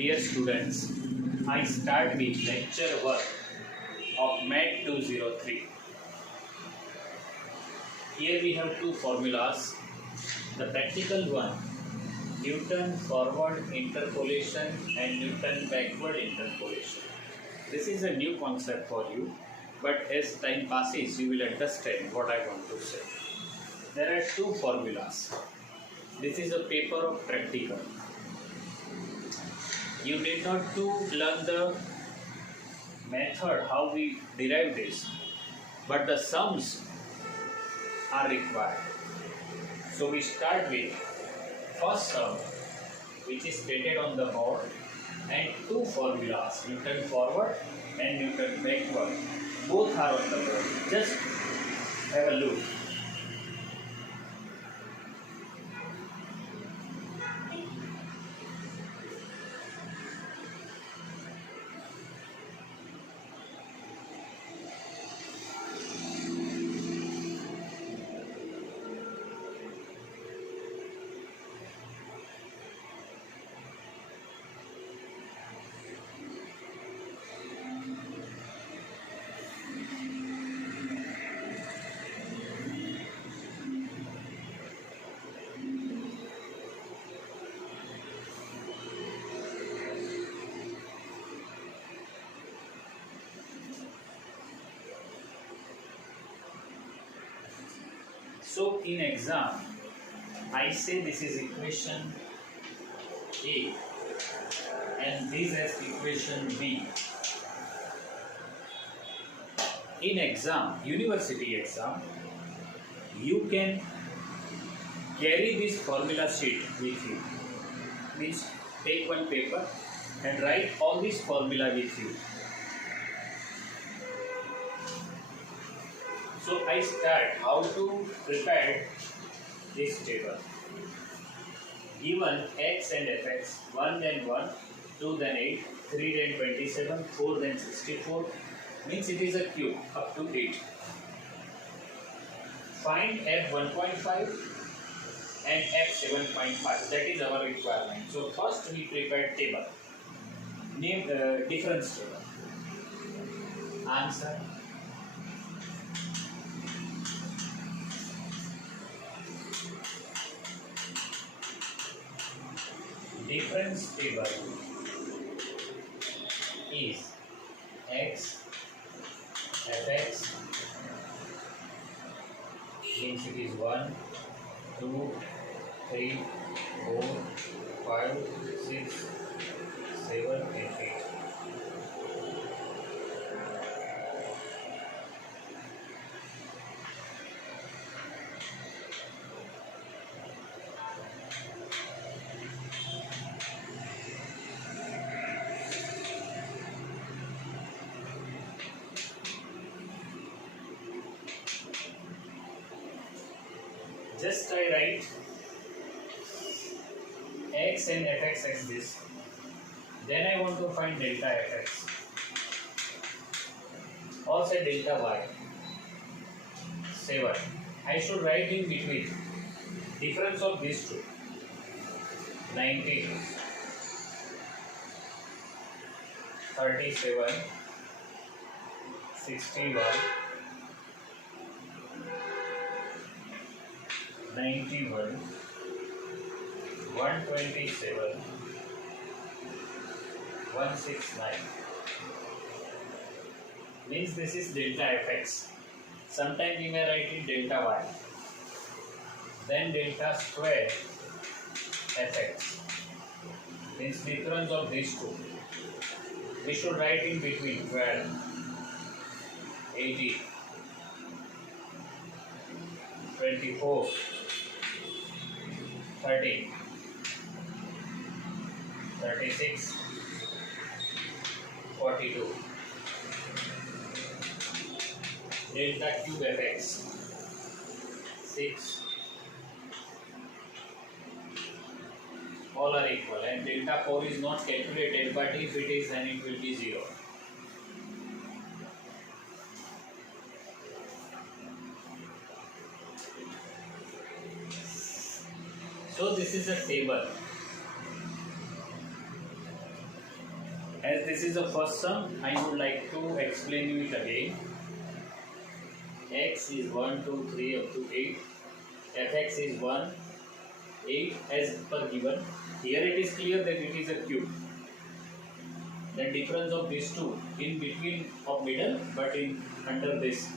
Dear students, I start with lecture 1 of Math 203. Here we have two formulas. The practical one, Newton forward interpolation and Newton backward interpolation. This is a new concept for you, but as time passes you will understand what I want to say. There are two formulas. This is a paper of practical. You need not to learn the method how we derive this, but the sums are required. So we start with first sum, which is stated on the board, and two formulas, Newton forward and Newton backward. Both are on the board. Just have a look. So in exam, I say this is equation A and this is equation B. In exam, university exam, you can carry this formula sheet with you. Means take one paper and write all this formula with you. So I start how to prepare this table. Given x and fx, 1 then 1, 2 then 8, 3 then 27, 4 then 64, means it is a cube up to 8. Find f 1.5 and f 7.5, that is our requirement. So first we prepare table, name difference table. Answer. Difference table is x, fx, means it is 1, 2, 3, 4, 5, 6, 7, and 8. Just I write x and fx as this. Then I want to find delta fx. Also delta y. 7. I should write in between. Difference of these two. 19. 37. 61. 91, 127, 169. Means this is delta fx. Sometimes we may write it delta y. Then delta square fx. Means difference of these two. We should write in between 12, 18, 24, 30, 36, 42. Delta cube fx 6. All are equal and delta 4 is not calculated, but if it is then it will be 0. So this is a table this is the first sum, I would like to explain you it again. X is 1, 2, 3 up to 8. Fx is 1, 8 as per given. Here it is clear that it is a cube. The difference of these two in between of middle, but in under this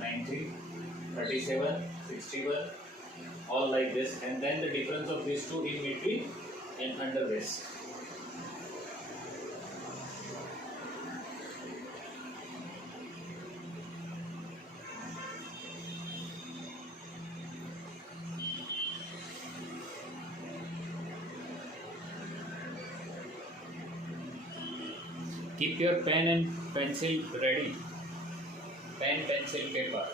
90, 37, 61, all like this, and then the difference of these two in between and under this. Keep your pen and pencil ready. Pen, pencil, paper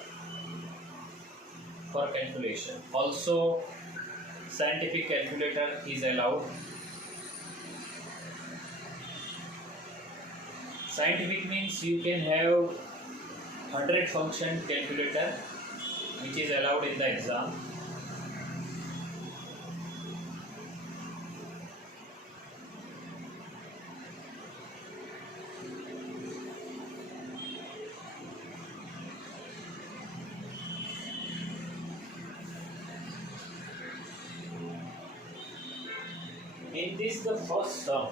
for calculation. Also, scientific calculator is allowed. Scientific means you can have 100 function calculator, which is allowed in the exam. In this, the first sum,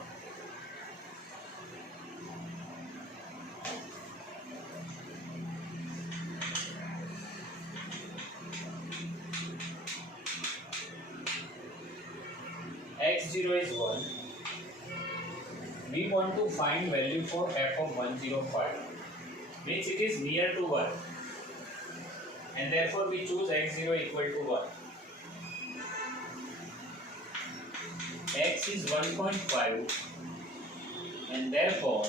x0 is 1. We want to find value for f of 105. Means it is near to 1. And therefore we choose x0 equal to 1. X is 1.5 and therefore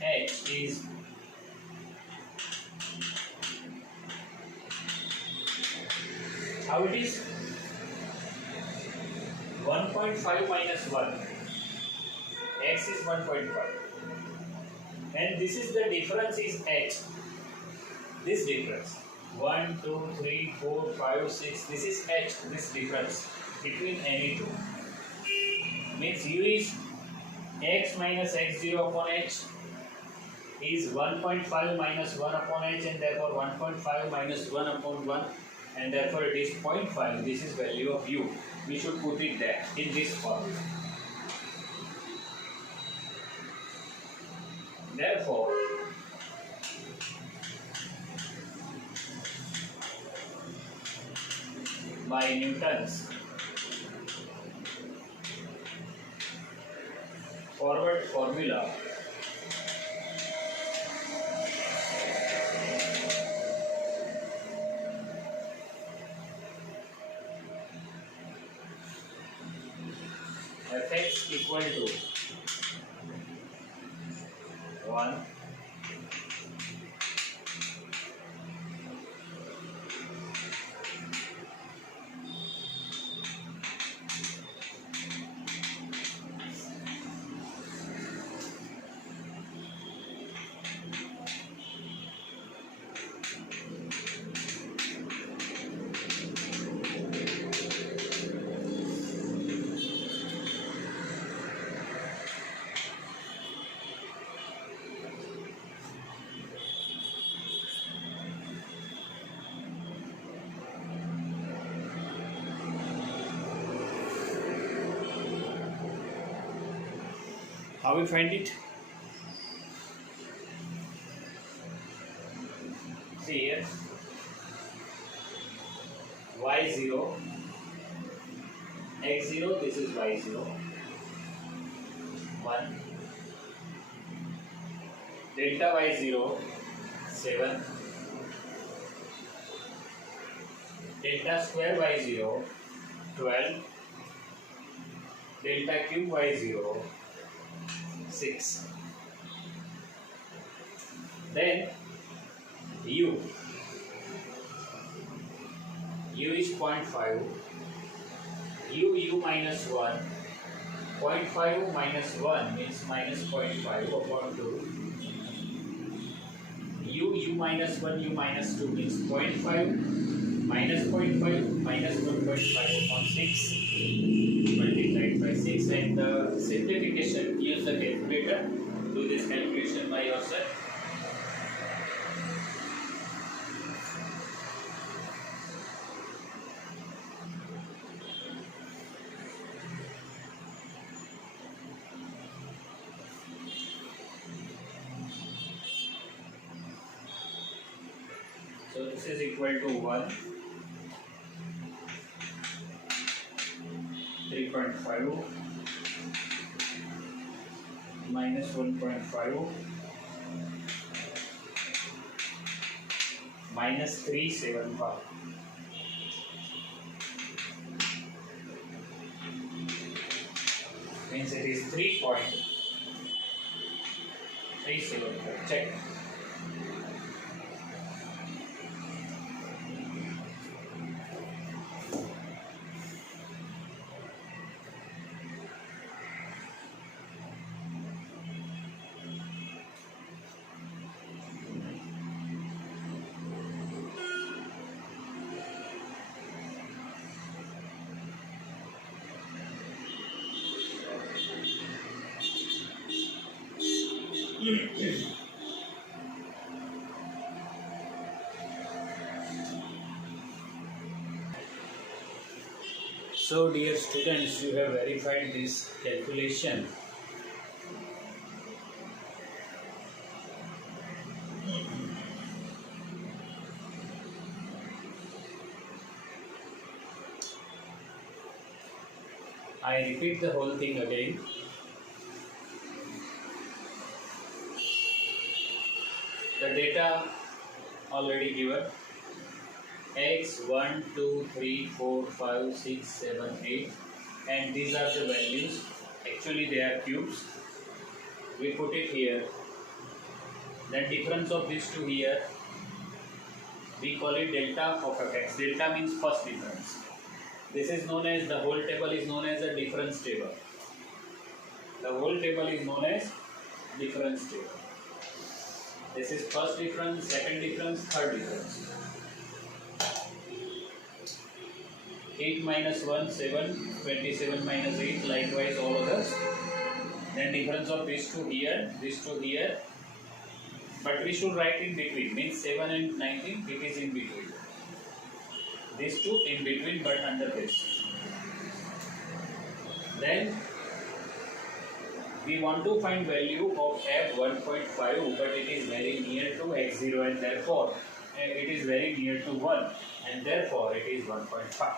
H is how it is 1.5 minus 1. X is 1.5 and this is the difference is H. This difference 1, 2, 3, 4, 5, 6. This is H, this difference between any two. Means U is X minus X0 upon H is 1.5 minus 1 upon H and therefore 1.5 minus 1 upon 1 and therefore it is 0.5. This is value of U. We should put it there in this formula. Therefore, by Newton's forward formula, Fx equal to 1 how we find it? See here, y0, x0, this is y0, 1, delta y0, 7, delta square y0, 12, delta cube y0, 6. Then U is 0.5, U minus 1, 0.5 minus 1 means minus 0.5 upon 2, U minus 1, U minus 2 means 0.5 minus 0.5 minus 1.5 upon 6 multiplied by 6, and the simplification, use the calculator, do this calculation by yourself. So this is equal to 1, 3.5 minus 1.5 minus 375. Means it is 3.375. Check. So dear students, you have verified this calculation. I repeat the whole thing again. The data already given: x 1 2 3 4 5 6 7 8, and these are the values. Actually they are cubes. We put it here. Then difference of these two here, we call it delta of fx. Delta means first difference. This is known as, the whole table is known as a difference table. The whole table is known as difference table. This is first difference, second difference, third difference. 8 minus 1, 7, 27 minus 8, likewise all others. Then difference of these two here, but we should write in between, means 7 and 19, it is in between. These two in between, but under this. Then we want to find value of f 1.5, but it is very near to x0, and therefore it is very near to 1, and therefore it is 1.5.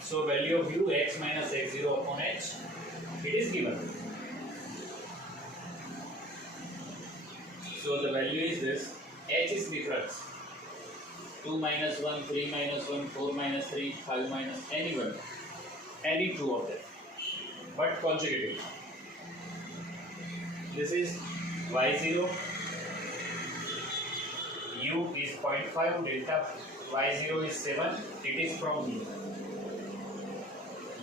So value of u, x minus x0 upon h, it is given. So the value is this. H is difference. 2 minus 1, 3 minus 1, 4 minus 3, 5 minus anyone, any two of them, but consecutive. This is y0, u is 0.5, delta y0 is 7, it is from here.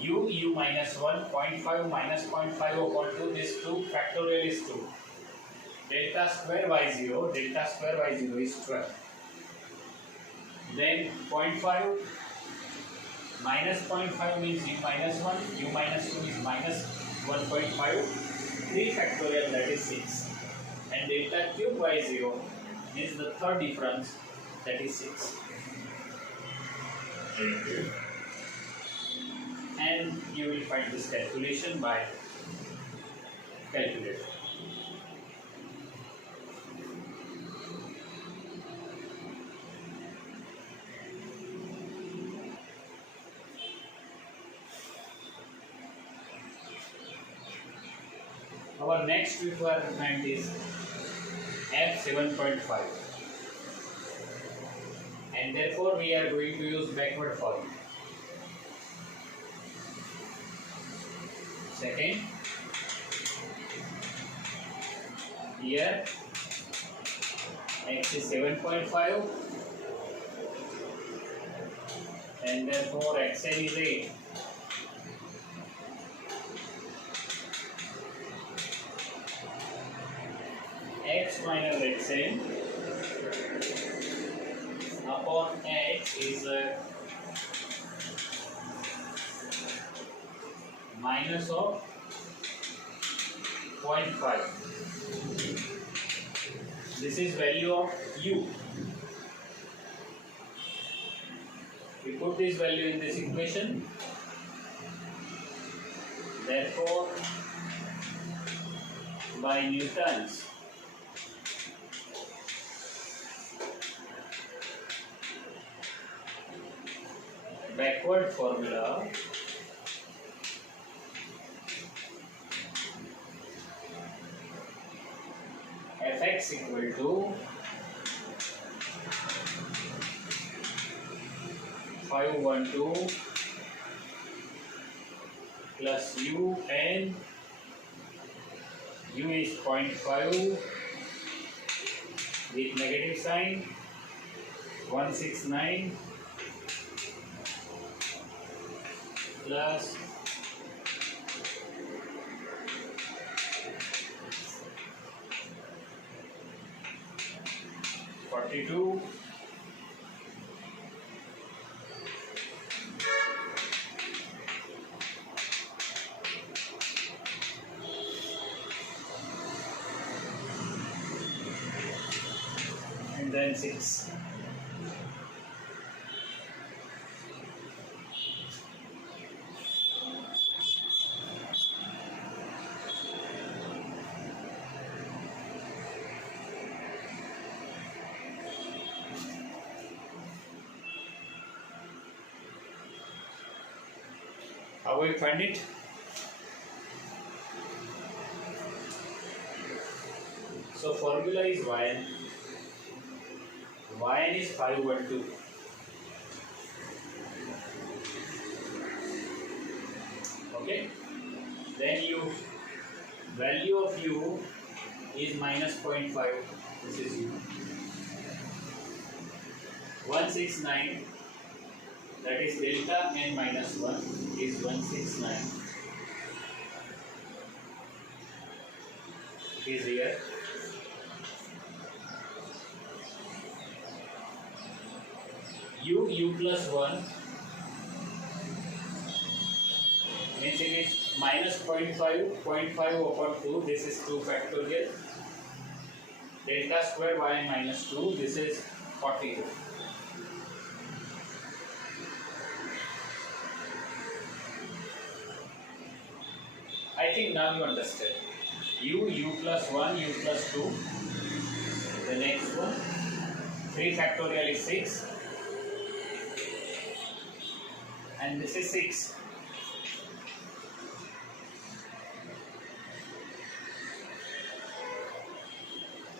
U minus 1, 0.5 minus 0.5 upon 2, this 2 factorial is 2. Delta square y0 is 12. Then 0.5 minus 0.5 means u minus 1, u minus 2 is minus 1.5, 3 factorial, that is 6. And delta cube y0 is the third difference, that is 6. And you will find this calculation by calculator. Our next requirement is f7.5, and therefore we are going to use backward formula. Second, here x is 7.5, and therefore xn is 8. X minus xn upon x is minus of 0.5. This is value of u. We put this value in this equation. Therefore, by Newton's backward formula, Fx equal to 512 plus u, and u is 0.5 with negative sign, 169 plus 42 and then 6. How will you find it? So formula is yn. Yn is 512. Okay. Then u, value of u is minus 0.5. This is u. 169. That is delta n minus 1 is 169 is here. U plus 1 means it is minus 0.5 upon 2. This is 2 factorial. Delta square y minus 2. This is 42. I think now you understand. U plus 1, u plus 2. The next one. 3 factorial is 6. And this is 6.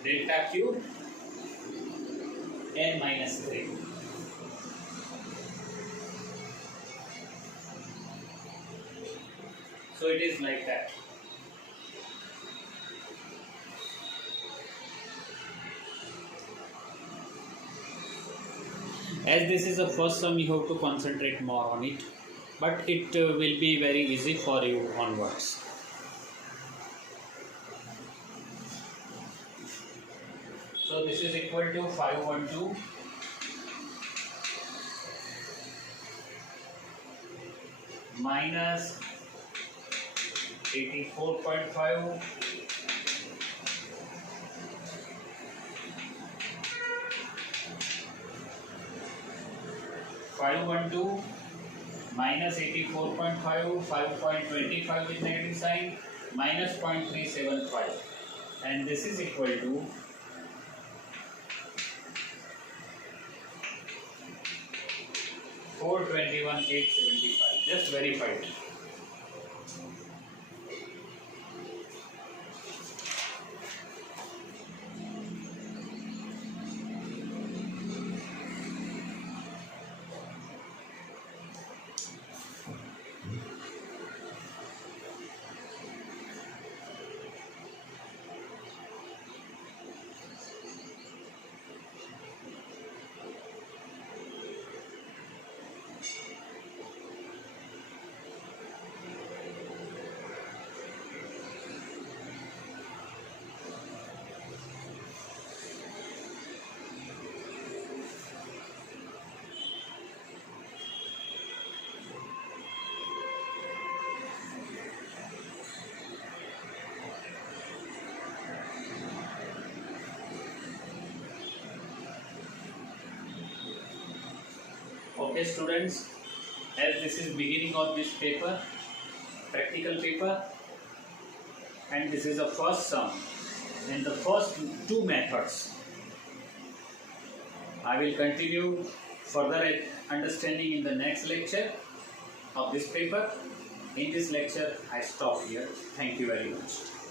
Delta cube n minus 3. So it is like that. As this is the first sum, you have to concentrate more on it, but it will be very easy for you onwards. So this is equal to 512 minus 84.5 512 minus 84.5, 5.25 with negative sign, minus 0.375, and this is equal to 421,875. Just verify it. Okay students, as this is beginning of this paper, practical paper, and this is the first sum and the first two methods. I will continue further understanding in the next lecture of this paper. In this lecture I stop here. Thank you very much.